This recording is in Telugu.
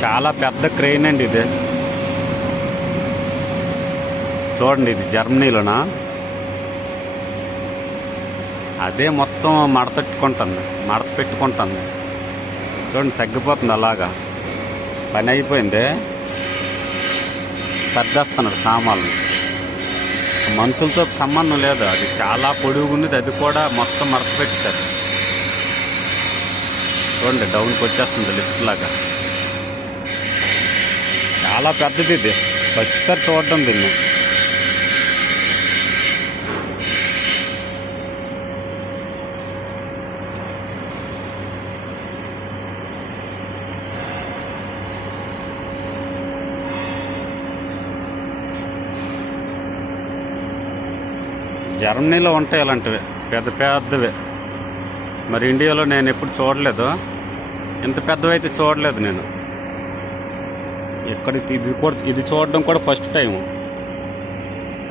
చాలా పెద్ద క్రెయిన్ అండి ఇది. చూడండి, ఇది జర్మనీలోనా. అదే మొత్తం మడత పెట్టుకుంటుంది. చూడండి, తగ్గిపోతుంది అలాగా. పని అయిపోయింది, సర్దేస్తున్నాడు సామాన్లు. మనుషులతో సంబంధం లేదు, అది చాలా పొడుగున్నది. అది కూడా మొత్తం మడత పెట్టేశారు. చూడండి, డౌన్కి వచ్చేస్తుంది లిఫ్ట్ లాగా. చాలా పెద్దది ఇది, వచ్చేసారి చూడడం దీన్ని. జర్మనీలో ఉంటాయి అలాంటివి పెద్ద పెద్దవి. మరి ఇండియాలో నేను ఎప్పుడు చూడలేదు, ఇంత పెద్దవైతే చూడలేదు నేను. ఇది చూడడం కూడా ఫస్ట్ టైము.